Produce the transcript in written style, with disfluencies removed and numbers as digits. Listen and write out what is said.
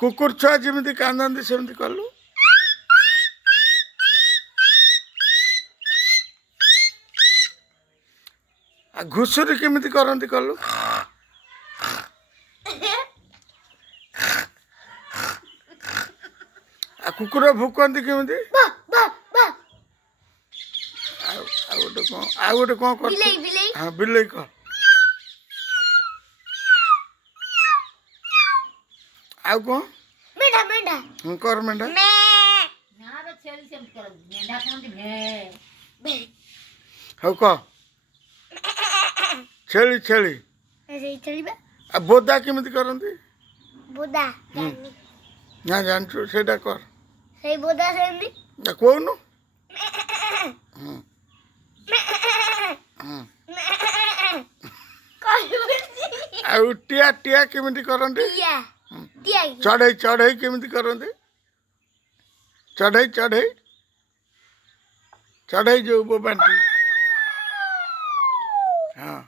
କୁକୁର ଛୁଆ ଯେମିତି କାନ୍ଦନ୍ତି ସେମିତି କଲୁ। ଆଉ ଘୁଷୁରୀ କେମିତି କରନ୍ତି କଲୁ। ଆଉ କୁକୁର ଭୁକନ୍ତି କେମିତି। ଆଉ ଗୋଟେ କ'ଣ କର। ହଁ ବିଲେଇ କହ। ଆଉ କ'ଣ କର ମେଣ୍ଢା। ହଉ କହ। ଛେଳି ଛେଳି ଆଉ ବୋଦା କେମିତି କରନ୍ତି। ନା ଜାଣିଛୁ ସେଇଟା କର। କହୁନୁ। ଆଉ ଟିଆ ଟିଆ କେମିତି କରନ୍ତି। ଚଢ଼େଇ ଚଢ଼େଇ କେମିତି କରନ୍ତି। ଚଢ଼େଇ ଚଢ଼େଇ ଚଢ଼େଇ ଯୋଉ ବୋବାନ୍ତି। ହଁ।